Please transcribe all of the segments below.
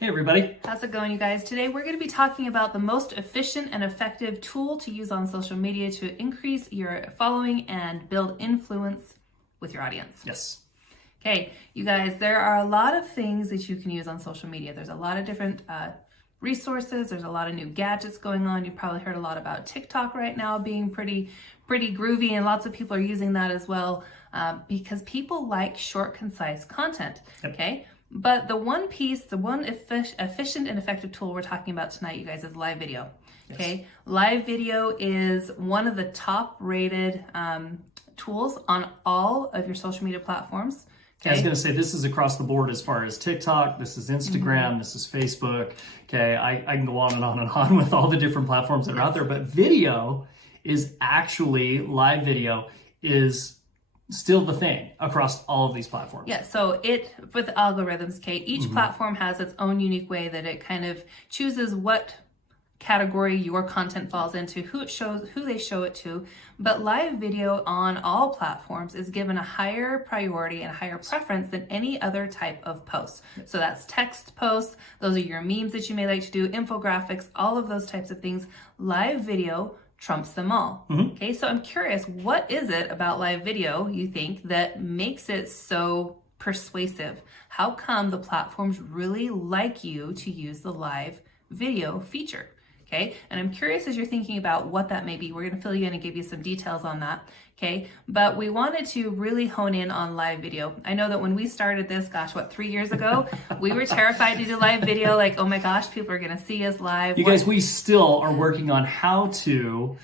Hey everybody. How's it going, you guys? Today we're going to be talking about the most efficient and effective tool to use on social media to increase your following and build influence with your audience. Yes. Okay, you guys, there are a lot of things that you can use on social media. There's a lot of different resources. There's a lot of new gadgets going on. You've probably heard a lot about TikTok right now being pretty groovy, and lots of people are using that as well because people like short, concise content. Yep. Okay. But the one efficient and effective tool we're talking about tonight, you guys, is live video. Okay, yes. Live video is one of the top rated tools on all of your social media platforms. Okay? I was going to say, this is across the board as far as TikTok, this is Instagram, this is Facebook. Okay, I can go on and on and on with all the different platforms that are out there, but video is actually, live video is still the thing across all of these platforms. Yeah, so with algorithms, Kate, each platform has its own unique way that it kind of chooses what category your content falls into, who they show it to. But live video on all platforms is given a higher priority and a higher preference than any other type of post. So that's text posts, those are your memes that you may like to do, infographics, all of those types of things. Live video trumps them all. Okay, so I'm curious, what is it about live video you think that makes it so persuasive? How come the platforms really like you to use the live video feature? Okay, and I'm curious as you're thinking about what that may be. We're going to fill you in and give you some details on that. Okay, but we wanted to really hone in on live video. I know that when we started this, 3 years ago, we were terrified to do live video. Like, oh my gosh, people are going to see us live. You guys, we still are working on how to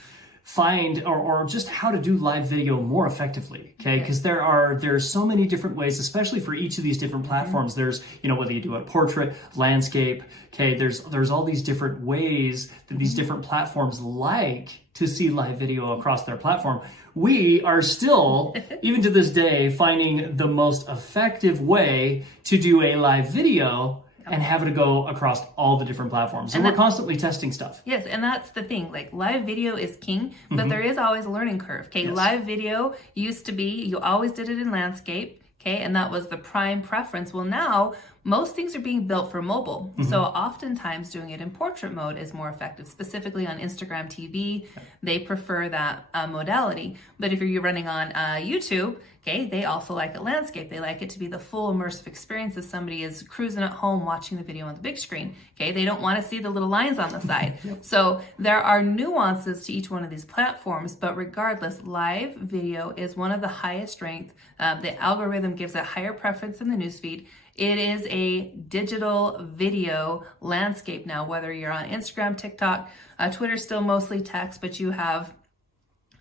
find or just how to do live video more effectively, okay? Because there's so many different ways, especially for each of these different platforms. There's, whether you do a portrait, landscape, okay, there's all these different ways that these different platforms like to see live video across their platform. We are still, even to this day, finding the most effective way to do a live video and have it go across all the different platforms. And we're constantly testing stuff. Yes, and that's the thing. Like, live video is king, but there is always a learning curve. Okay, yes. Live video used to be, you always did it in landscape, okay, and that was the prime preference. Well, now, most things are being built for mobile. So oftentimes doing it in portrait mode is more effective, specifically on Instagram TV. They prefer that modality. But if you're running on YouTube, okay, they also like it landscape. They like it to be the full immersive experience as somebody is cruising at home watching the video on the big screen. Okay, they don't want to see the little lines on the side. So there are nuances to each one of these platforms, but regardless, live video is one of the highest ranked. The algorithm gives it higher preference in the newsfeed. It is a digital video landscape now, whether you're on Instagram, TikTok, Twitter, still mostly text, but you have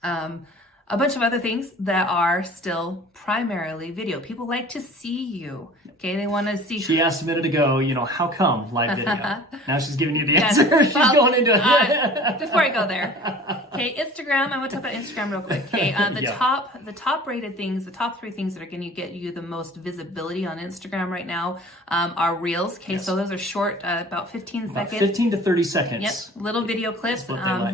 a bunch of other things that are still primarily video. People like to see you. Okay, they want to see. She asked a minute ago, how come live video? Now she's giving you the answer. She's going into it. Before I go there, okay, Instagram. I want to talk about Instagram real quick. Okay, the top rated things, the top 3 things that are going to get you the most visibility on Instagram right now are Reels. Okay, so those are short, about 15 seconds. 15 to 30 seconds. Yep, little video clips.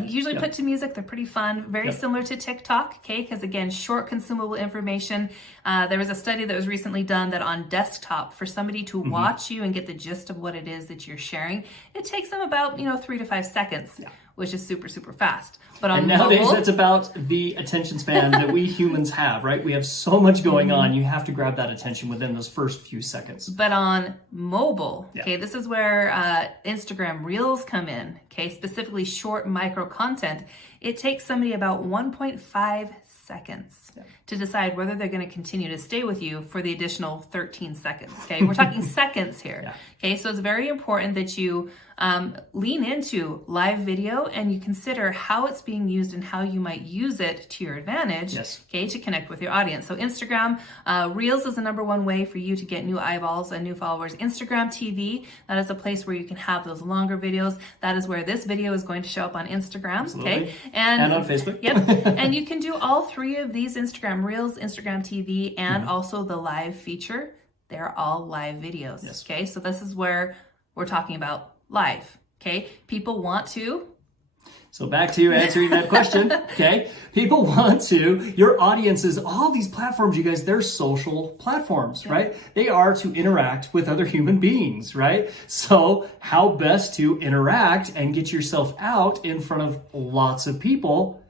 Usually put to music. They're pretty fun. Very similar to TikTok. Okay, because again, short consumable information. There was a study that was recently done that on desktop, for somebody to watch you and get the gist of what it is that you're sharing, it takes them about 3 to 5 seconds, which is super fast. But on nowadays, mobile, that's about the attention span that we humans have, right? We have so much going on. You have to grab that attention within those first few seconds. But on mobile, okay, this is where Instagram Reels come in, okay, specifically short micro content. It takes somebody about 1.5 seconds to decide whether they're going to continue to stay with you for the additional 13 seconds. Okay, we're talking seconds here. Okay, so it's very important that you lean into live video and you consider how it's being used and how you might use it to your advantage, okay, to connect with your audience. So Instagram Reels is the #1 way for you to get new eyeballs and new followers. Instagram TV, that is a place where you can have those longer videos. That is where this video is going to show up on Instagram. Absolutely. Okay, and on Facebook. And you can do all 3 of these: Instagram Reels, Instagram TV, and also the live feature. They're all live videos. Okay, so this is where we're talking about live. Okay, people want to So back to answering that question, okay? People want to, your audiences, all these platforms, you guys, they're social platforms, right? They are to interact with other human beings, right? So how best to interact and get yourself out in front of lots of people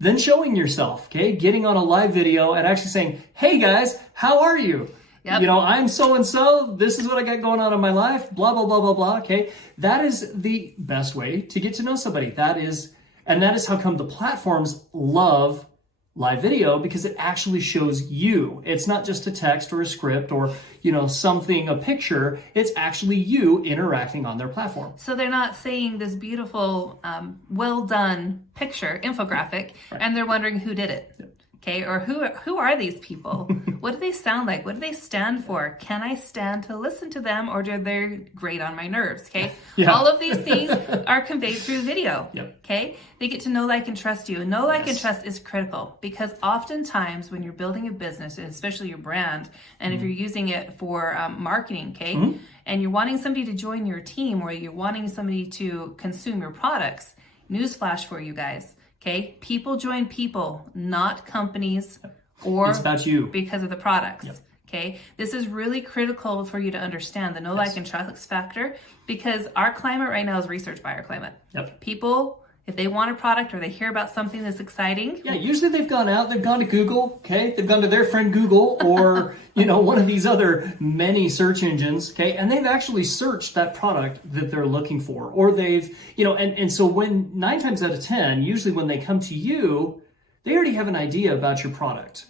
than showing yourself, okay? Getting on a live video and actually saying, hey guys, how are you? Yep. You know, I'm so-and-so, this is what I got going on in my life, blah, blah, blah, blah, blah, okay? That is the best way to get to know somebody. That is how come the platforms love live video, because it actually shows you. It's not just a text or a script or, you know, something, a picture. It's actually you interacting on their platform. So they're not saying this beautiful, well done picture, infographic, and they're wondering who did it. Okay, or who are these people? What do they sound like? What do they stand for? Can I stand to listen to them, or do they grate on my nerves? Okay, Yeah. All of these things are conveyed through video. Yep. Okay, they get to know, like, and trust you. Know, like, and trust is critical, because oftentimes when you're building a business, and especially your brand, and if you're using it for marketing, okay, and you're wanting somebody to join your team, or you're wanting somebody to consume your products, newsflash for you guys. Okay, people join people, not companies, or It's about you. because of the products. Okay, this is really critical for you to understand the know, like, and trust factor, because our climate right now is research buyer climate. Yep. People, if they want a product or they hear about something that's exciting, Yeah, usually they've gone out, they've gone to Google, okay? They've gone to their friend Google or, you know, one of these other many search engines, okay? And they've actually searched that product that they're looking for. Or they've, you know, and so when 9 times out of 10, usually when they come to you, they already have an idea about your product,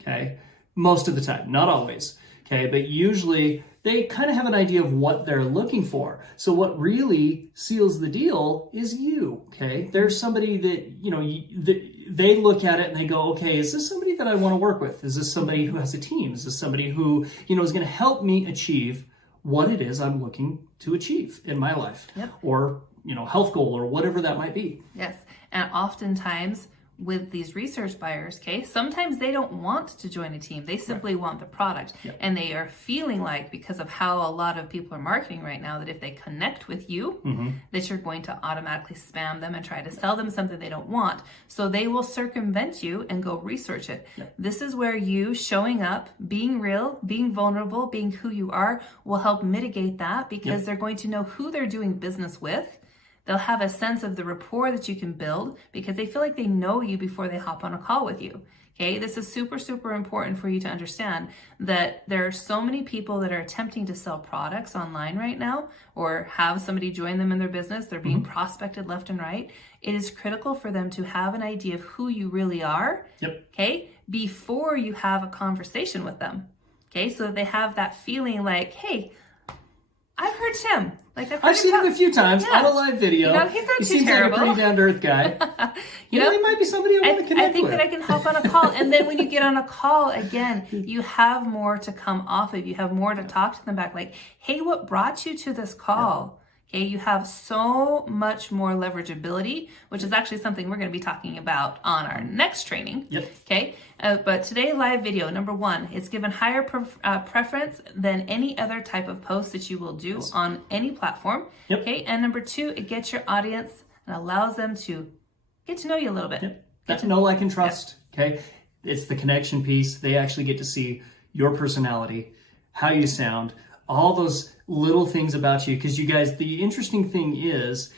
okay? Most of the time, not always, okay? But usually they kind of have an idea of what they're looking for. So what really seals the deal is you, okay? There's somebody that, you know, they look at it and they go, okay, is this somebody that I want to work with? Is this somebody who has a team? Is this somebody who, you know, is going to help me achieve what it is I'm looking to achieve in my life? Or, you know, health goal or whatever that might be. yes, and oftentimes with these research buyers, okay, sometimes they don't want to join a team. They simply want the product. And they are feeling like, because of how a lot of people are marketing right now, that if they connect with you, that you're going to automatically spam them and try to sell them something they don't want. So they will circumvent you and go research it. This is where you showing up, being real, being vulnerable, being who you are, will help mitigate that, because they're going to know who they're doing business with. They'll have a sense of the rapport that you can build, because they feel like they know you before they hop on a call with you. Okay, this is super, super important for you to understand, that there are so many people that are attempting to sell products online right now, or have somebody join them in their business. They're being prospected left and right. It is critical for them to have an idea of who you really are, okay, before you have a conversation with them. Okay, so that they have that feeling like, hey, I've heard Tim. Like, I've seen him a few times on a live video. You know, he's not he too seems terrible. like a pretty down-to-earth guy. You know, he might be somebody I want to connect I think with. that I can hop on a call. And then when you get on a call, again, you have more to come off of. You have more to talk to them back. Like, hey, what brought you to this call? Okay, you have so much more leverageability, which is actually something we're going to be talking about on our next training. Okay, but today, live video, number one, it's given higher preference than any other type of post that you will do on any platform. Okay, and number two, it gets your audience and allows them to get to know you a little bit. Get to know, like, and trust. Okay, it's the connection piece. They actually get to see your personality, how you sound, all those little things about you. Because you guys, the interesting thing is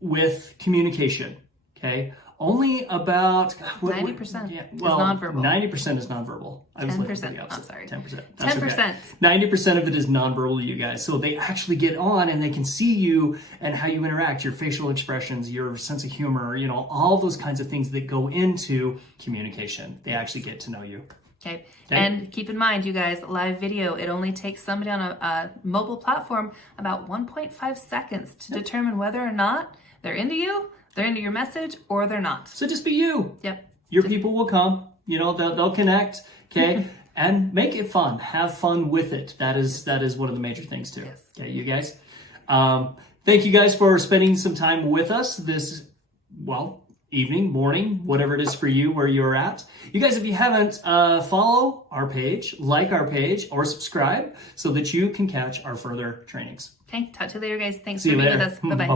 with communication, okay, only about 90% is nonverbal. 90% is nonverbal. I was 10%. I'm sorry. 10%. 10%. 90% of it is nonverbal, you guys. So they actually get on and they can see you and how you interact, your facial expressions, your sense of humor, you know, all those kinds of things that go into communication. They actually get to know you. Okay. And keep in mind, you guys, live video, it only takes somebody on a mobile platform about 1.5 seconds to determine whether or not they're into you, they're into your message, or they're not. So just be you. Yep. Your people will come, you know, they'll connect, okay? And make it fun. Have fun with it. That is one of the major things too. Okay, you guys. Thank you guys for spending some time with us this, evening, morning, whatever it is for you, where you're at. You guys, if you haven't, follow our page, like our page, or subscribe so that you can catch our further trainings. Okay. Talk to you later, guys. Thanks See for you being later. with us. Bye-bye. Bye-bye.